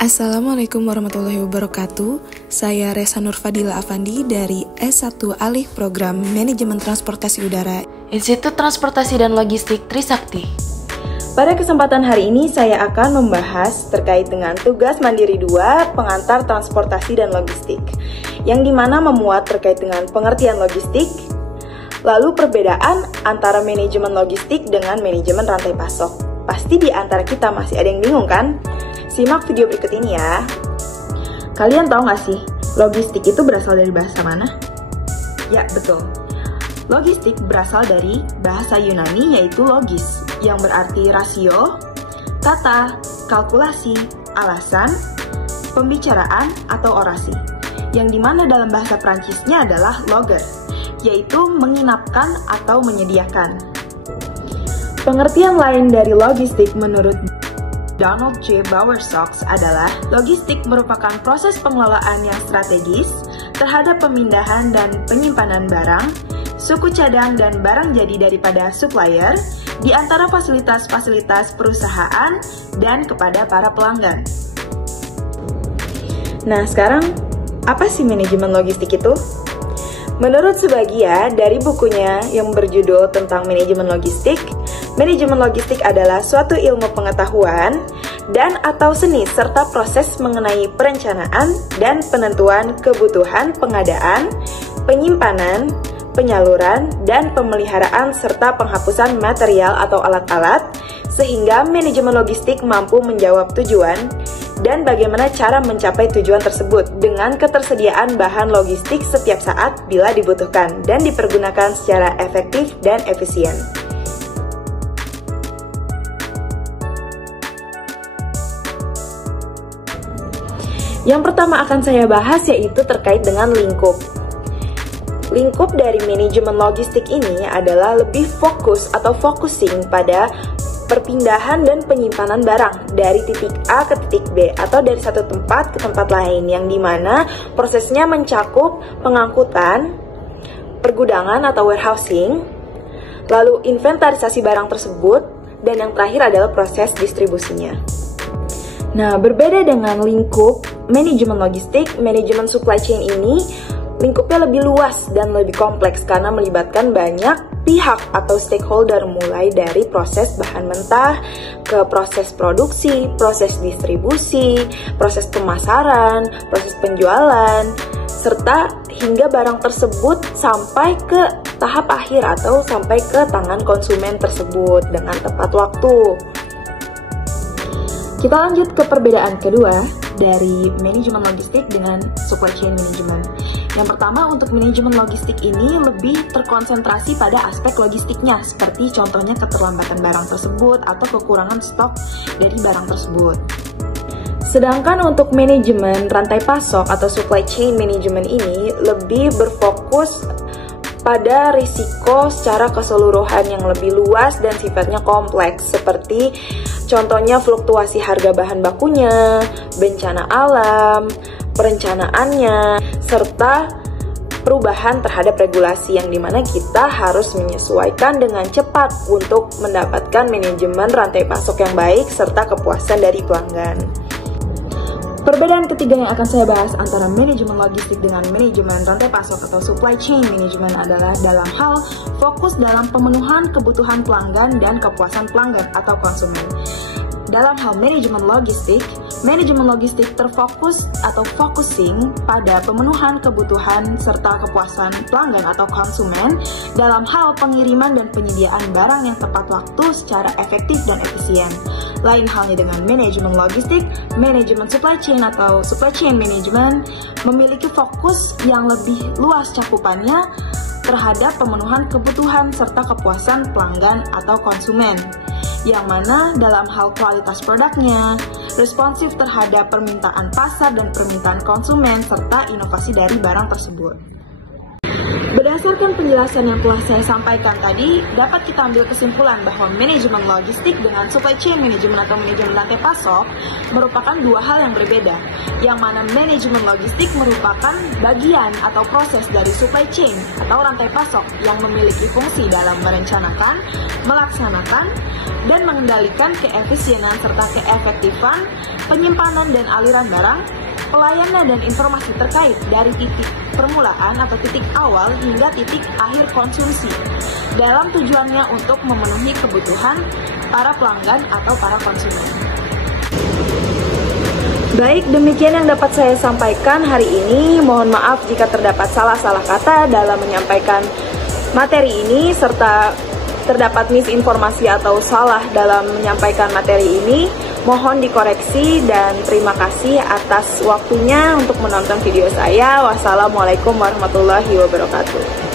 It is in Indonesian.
Assalamualaikum warahmatullahi wabarakatuh. Saya Resa Nur Fadila Afandi dari S1 Alih Program Manajemen Transportasi Udara, Institut Transportasi dan Logistik Trisakti. Pada kesempatan hari ini saya akan membahas terkait dengan tugas Mandiri 2 pengantar transportasi dan logistik, yang dimana memuat terkait dengan pengertian logistik, lalu perbedaan antara manajemen logistik dengan manajemen rantai pasok. Pasti di antara kita masih ada yang bingung kan? Simak video berikut ini ya. Kalian tahu nggak sih, logistik itu berasal dari bahasa mana? Ya, betul. Logistik berasal dari bahasa Yunani yaitu logis, yang berarti rasio, kata, kalkulasi, alasan, pembicaraan, atau orasi. Yang dimana dalam bahasa Prancisnya adalah loger, yaitu menginapkan atau menyediakan. Pengertian lain dari logistik menurut Donald J. Bowersox adalah logistik merupakan proses pengelolaan yang strategis terhadap pemindahan dan penyimpanan barang, suku cadang dan barang jadi daripada supplier di antara fasilitas-fasilitas perusahaan dan kepada para pelanggan. Nah, sekarang apa sih manajemen logistik itu? Menurut sebagian dari bukunya yang berjudul tentang manajemen logistik adalah suatu ilmu pengetahuan dan atau seni serta proses mengenai perencanaan dan penentuan kebutuhan pengadaan, penyimpanan, penyaluran, dan pemeliharaan serta penghapusan material atau alat-alat sehingga manajemen logistik mampu menjawab tujuan dan bagaimana cara mencapai tujuan tersebut dengan ketersediaan bahan logistik setiap saat bila dibutuhkan dan dipergunakan secara efektif dan efisien. Yang pertama akan saya bahas yaitu terkait dengan lingkup. Lingkup dari manajemen logistik ini adalah lebih fokus atau focusing pada perpindahan dan penyimpanan barang dari titik A ke titik B atau dari satu tempat ke tempat lain, yang dimana prosesnya mencakup pengangkutan, pergudangan atau warehousing, lalu inventarisasi barang tersebut, dan yang terakhir adalah proses distribusinya. Nah, berbeda dengan lingkup manajemen logistik, manajemen supply chain ini lingkupnya lebih luas dan lebih kompleks karena melibatkan banyak pihak atau stakeholder, mulai dari proses bahan mentah ke proses produksi, proses distribusi, proses pemasaran, proses penjualan, serta hingga barang tersebut sampai ke tahap akhir atau sampai ke tangan konsumen tersebut dengan tepat waktu. Kita lanjut ke perbedaan kedua dari manajemen logistik dengan supply chain management. Yang pertama, untuk manajemen logistik ini lebih terkonsentrasi pada aspek logistiknya, seperti contohnya keterlambatan barang tersebut atau kekurangan stok dari barang tersebut. Sedangkan untuk manajemen rantai pasok atau supply chain management ini lebih berfokus pada risiko secara keseluruhan yang lebih luas dan sifatnya kompleks, seperti contohnya fluktuasi harga bahan bakunya, bencana alam, perencanaannya, serta perubahan terhadap regulasi yang dimana kita harus menyesuaikan dengan cepat untuk mendapatkan manajemen rantai pasok yang baik serta kepuasan dari pelanggan. Perbedaan ketiga yang akan saya bahas antara manajemen logistik dengan manajemen rantai pasok atau supply chain management adalah dalam hal fokus dalam pemenuhan kebutuhan pelanggan dan kepuasan pelanggan atau konsumen. Dalam hal manajemen logistik terfokus atau focusing pada pemenuhan kebutuhan serta kepuasan pelanggan atau konsumen dalam hal pengiriman dan penyediaan barang yang tepat waktu secara efektif dan efisien. Lain halnya dengan manajemen logistik, manajemen supply chain atau supply chain management memiliki fokus yang lebih luas cakupannya terhadap pemenuhan kebutuhan serta kepuasan pelanggan atau konsumen, yang mana dalam hal kualitas produknya, responsif terhadap permintaan pasar dan permintaan konsumen, serta inovasi dari barang tersebut. Berdasarkan penjelasan yang telah saya sampaikan tadi, dapat kita ambil kesimpulan bahwa manajemen logistik dengan supply chain management atau manajemen rantai pasok merupakan dua hal yang berbeda, yang mana manajemen logistik merupakan bagian atau proses dari supply chain atau rantai pasok yang memiliki fungsi dalam merencanakan, melaksanakan, dan mengendalikan keefisienan serta keefektifan penyimpanan dan aliran barang, pelayanan dan informasi terkait dari titik permulaan atau titik awal hingga titik akhir konsumsi dalam tujuannya untuk memenuhi kebutuhan para pelanggan atau para konsumen. Baik, demikian yang dapat saya sampaikan hari ini. Mohon maaf jika terdapat salah-salah kata dalam menyampaikan materi ini serta terdapat misinformasi atau salah dalam menyampaikan materi ini. Mohon dikoreksi dan terima kasih atas waktunya untuk menonton video saya. Wassalamualaikum warahmatullahi wabarakatuh.